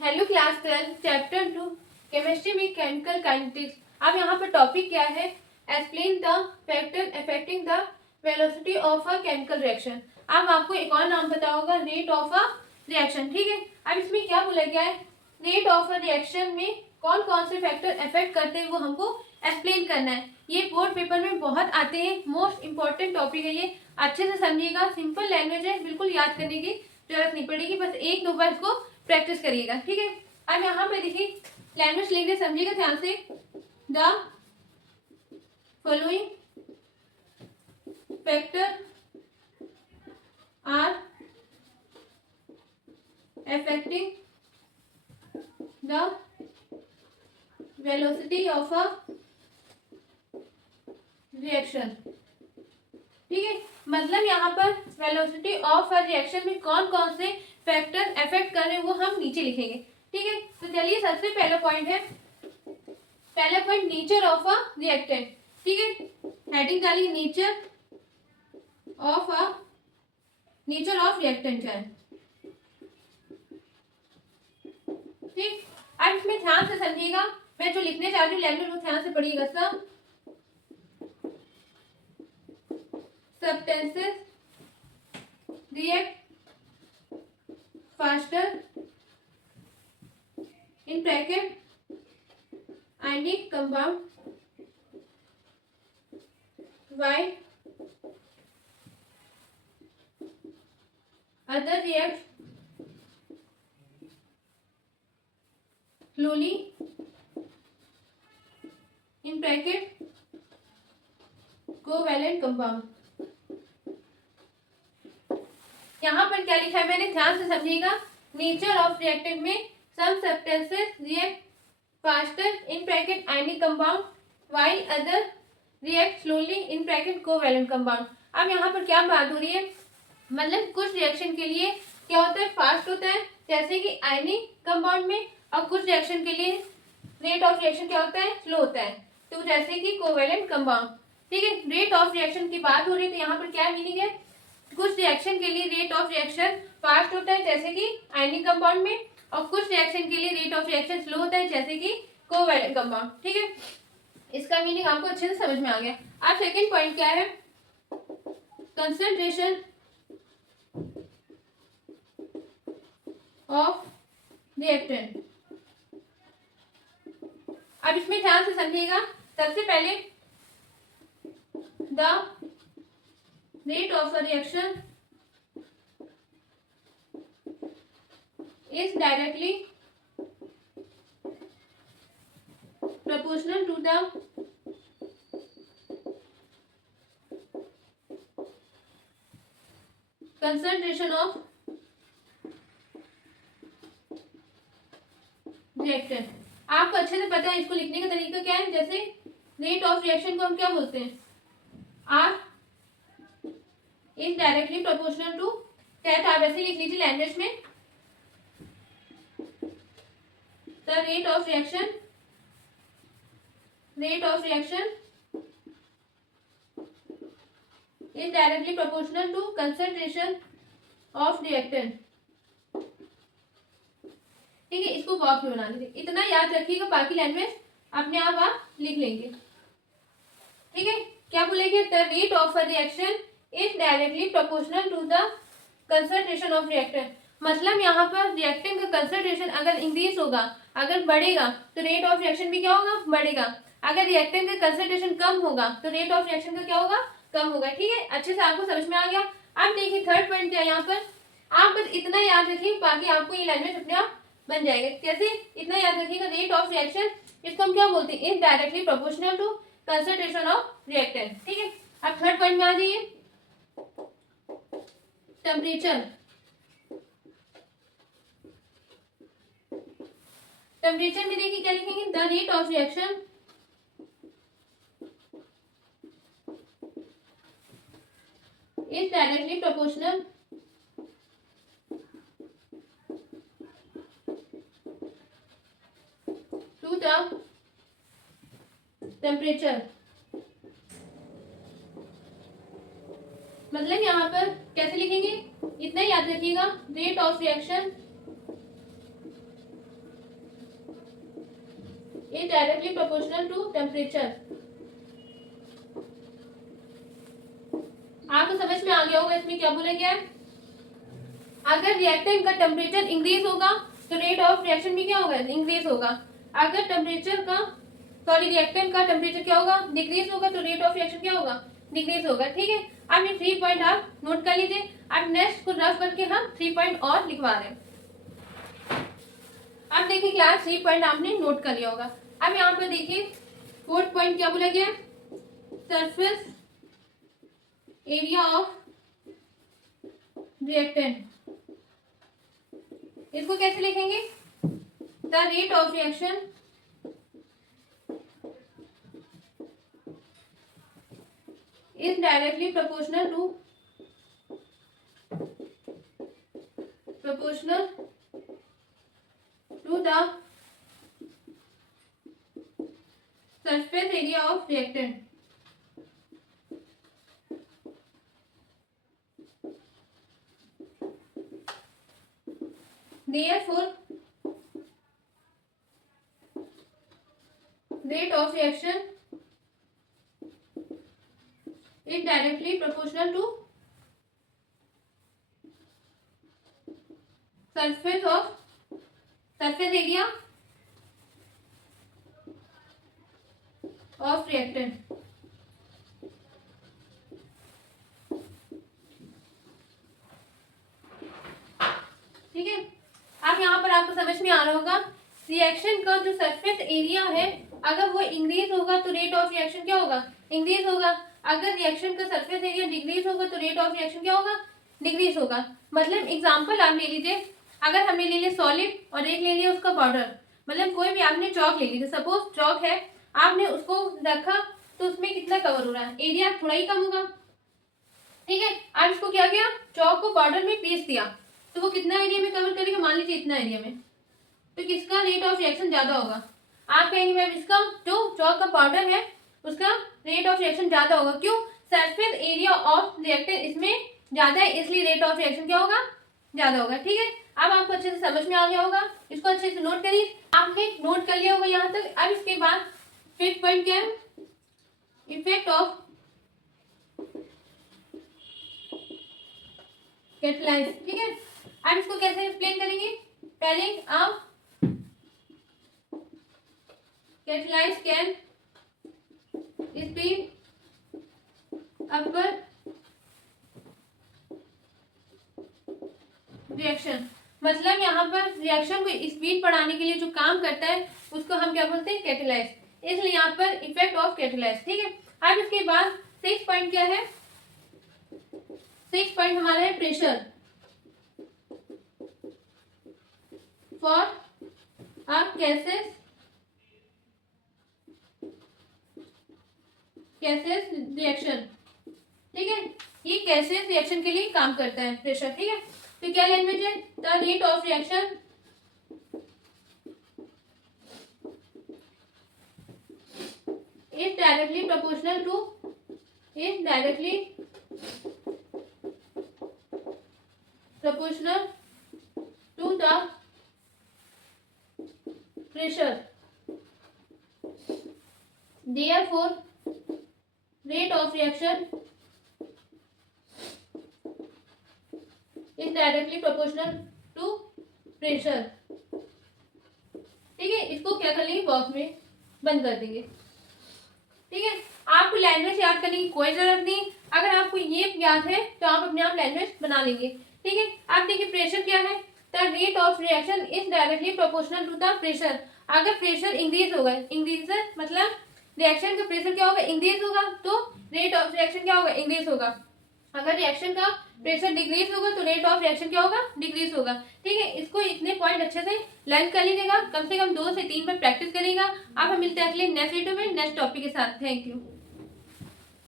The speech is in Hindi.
हेलो क्लास 12 चैप्टर 2 केमिस्ट्री में केमिकल काइनेटिक्स। अब यहाँ पर टॉपिक क्या है? Explain the factor affecting the velocity of a chemical reaction. अब आपको एक और नाम पता होगा, रेट ऑफ अ रिएक्शन। ठीक है, अब इसमें क्या बोला गया है? रेट ऑफ अ रिएक्शन में कौन कौन से फैक्टर अफेक्ट करते हैं वो हमको एक्सप्लेन करना है। ये बोर्ड पेपर में बहुत आते हैं, मोस्ट इंपॉर्टेंट टॉपिक है ये। अच्छे से समझिएगा, सिंपल लैंग्वेज है, बिल्कुल याद करने की जरूरत नहीं पड़ेगी, बस एक दो बार इसको प्रैक्टिस करिएगा। ठीक है, अब यहाँ पे देखिए लैंग्वेज लिख रहे, समझिएगा ध्यान से। The following factor are affecting the velocity of a reaction. ठीक है, मतलब यहाँ पर वेलोसिटी ऑफ अ रिएक्शन में कौन कौन से फैक्टर अफेक्ट कर रहे हैं वो हम नीचे लिखेंगे। ठीक है, तो चलिए सबसे पहला पॉइंट है, पहला point nature of a reactant. ठीक है, हेडिंग डालिए नेचर ऑफ रिएक्टेंट है। ठीक, अब इसमें ध्यान से समझिएगा, मैं जो लिखने चाह रही हूँ लैंग्वेज वो ध्यान से पढ़िएगा। सब substances react faster in bracket ionic compound while other react slowly in bracket covalent compound। यहाँ पर क्या लिखा है मैंने, ध्यान से समझिएगा। नेचर ऑफ रिएक्टेंट में some substances react faster in bracket ionic compound while other react slowly in bracket covalent compound. अब यहाँ पर क्या बात हो रही है, मतलब कुछ रिएक्शन के लिए क्या होता है, फास्ट होता है जैसे कि आयनिक कंपाउंड में, और कुछ रिएक्शन के लिए रेट ऑफ रिएक्शन क्या होता है, स्लो होता है, तो जैसे कि कोवैलेंट कंपाउंड। ठीक है, रेट ऑफ रिएक्शन की बात हो रही है तो यहाँ पर क्या मीनिंग है, कुछ रिएक्शन के लिए रेट ऑफ रिएक्शन फास्ट होता है जैसे कि आयनिक कंपाउंड में, और कुछ रिएक्शन के लिए रेट ऑफ रिएक्शन स्लो होता है जैसे कि कोवैलेंट कंपाउंड। ठीक है, इसका मीनिंग आपको अच्छे से समझ में आ गया। अब सेकंड पॉइंट क्या है, कंसंट्रेशन ऑफ रिएक्टेंट। अब इसमें ध्यान से समझिएगा, सबसे पहले the rate of a reaction is directly proportional to the concentration of reactant। आपको अच्छे से पता है इसको लिखने का तरीका क्या है, जैसे रेट ऑफ रिएक्शन को हम क्या बोलते हैं, R is directly proportional to, क्या तो आप ऐसे लिख लीजिए लैंग्वेज में, the rate of reaction is directly proportional to concentration of reactant. ठीक है, इसको बॉक्स में बना लीजिए, इतना याद रखिएगा, बाकी लैंग्वेज अपने आप लिख लेंगे। ठीक है, क्या बोलेंगे, the rate of a reaction is directly proportional to the concentration of reactant. मतलब यहाँ पर रिएक्टेंट का कंसंट्रेशन अगर इंक्रीज होगा, अगर बढ़ेगा तो रेट ऑफ रिएक्शन भी क्या होगा, बढ़ेगा। अगर रिएक्टेंट का कंसंट्रेशन कम होगा तो रेट ऑफ रिएक्शन का क्या होगा, कम होगा। ठीक है, अच्छे से आपको समझ में आ गया। अब देखिए थर्ड पॉइंट क्या है, यहाँ पर आप बस इतना याद रखिए, बाकी आपको ये लैंग्वेज अपने आप बन जाएगा। कैसे, इतना याद रखिएगा, रेट ऑफ रिएक्शन इसको हम क्या बोलते हैं, is directly proportional to concentration of reactant. ठीक है, अब थर्ड पॉइंट में आ जाइए, टेम्परेचर। टेम्परेचर में देखिए क्या लिखेंगे, the rate of reaction is directly proportional to the temperature. मतलब यहाँ पर कैसे लिखेंगे, इतना याद रखिएगा, rate of reaction is directly proportional to temperature. आपको समझ में आ गया होगा इसमें क्या बोला गया है। अगर रिएक्टेंट का टेम्परेचर इंक्रीज होगा तो रेट ऑफ रिएक्शन भी क्या होगा, इंक्रीज होगा। अगर टेम्परेचर का रिएक्टेंट का टेम्परेचर क्या होगा, डिक्रीज होगा, तो रेट ऑफ रिएक्शन क्या होगा, डिक्रीज होगा। ठीक है, अब ये 3 पॉइंट आप नोट कर लीजिए। अब नेक्स्ट को रफ करके हम 3 पॉइंट और लिखवा रहे हैं। अब देखिए क्लास 3 पॉइंट आपने नोट कर लिया होगा। अब यहाँ पर देखिए 4th पॉइंट क्या बोला गया, सरफेस एरिया ऑफ रिएक्टेंट। इसको कैसे लिखेंगे, the rate of reaction is directly proportional to the surface area of reactant। Therefore rate of reaction is directly proportional to surface area of reactant। ठीक है, अब यहाँ पर आपको समझ में आ रहा होगा रिएक्शन का जो सरफेस एरिया है अगर वो इंक्रीज होगा तो रेट ऑफ रिएक्शन क्या होगा, इंक्रीज होगा। अगर रिएक्शन का सरफेस एरिया डिक्रीज होगा तो रेट ऑफ रिएक्शन क्या होगा, डिक्रीज होगा। मतलब एग्जांपल आप ले लीजिए, अगर हमने ले लिया सॉलिड और एक ले लिया उसका पाउडर, मतलब कोई भी आपने चौक ले लीजिए, सपोज चौक है, आपने उसको रखा तो उसमें कितना कवर हो रहा है, एरिया थोड़ा ही कम होगा। ठीक है, आप इसको क्या किया, चौक को पाउडर में पीस दिया तो वो कितना एरिया में कवर करेगा, मान लीजिए इतना एरिया में, तो किसका रेट ऑफ रिएक्शन ज्यादा होगा। आप कहेंगे मैम इसका जो चौक का पाउडर है उसका रेट ऑफ रिएक्शन ज्यादा होगा, क्यों, सरफेस एरिया ऑफ रिएक्टेंट इसमें ज्यादा है इसलिए रेट ऑफ रिएक्शन क्या होगा, ज्यादा होगा। ठीक है, अब आपको अच्छे से समझ में आ गया होगा, इसको अच्छे से नोट करिए, आपने नोट कर लिया होगा यहाँ तक। अब इसके बाद 5th पॉइंट क्या है, इफेक्ट ऑफ कैटलाइज। ठीक है, अब इसको कैसे एक्सप्लेन करेंगे, telling a catalyst can speed upper reaction. मतलब यहाँ पर रिएक्शन को स्पीड बढ़ाने के लिए जो काम करता है उसको हम क्या बोलते हैं, कैटेलाइज, इसलिए यहाँ पर इफेक्ट ऑफ कैटेलाइज। ठीक है, अब इसके बाद 6th पॉइंट क्या है, 6th पॉइंट हमारा है pressure for a gases reaction. ठीक है, ये गैसेस रिएक्शन के लिए काम करता है प्रेशर। ठीक है, तो क्या लैंग्वेज है, the rate of reaction is directly proportional to the pressure. Therefore rate of reaction is directly proportional to pressure। ठीक है, इसको क्या कर लेंगे, बॉक्स में बंद कर देंगे। ठीक है, आपको लैंग्वेज याद करने की कोई जरूरत नहीं, अगर आपको ये याद है तो आप अपने आप लैंग्वेज बना लेंगे। ठीक है, आप देखिए प्रेशर क्या है, the rate of reaction is directly proportional to the pressure. अगर प्रेशर इंक्रीज होगा, इंक्रीज मतलब रिएक्शन का प्रेशर क्या होगा, इंक्रीज होगा, तो रेट ऑफ रिएक्शन क्या होगा, इंक्रीज होगा। अगर रिएक्शन का प्रेशर डिक्रीज होगा तो रेट ऑफ रिएक्शन क्या होगा, डिक्रीज होगा। ठीक है, इसको इतने पॉइंट अच्छे से लर्न कर लीजिएगा, कम से कम 2 से 3 बार प्रैक्टिस करिएगा। अब हम मिलते हैं अगले नेक्स्ट वीडियो में नेक्स्ट टॉपिक के साथ। Thank you.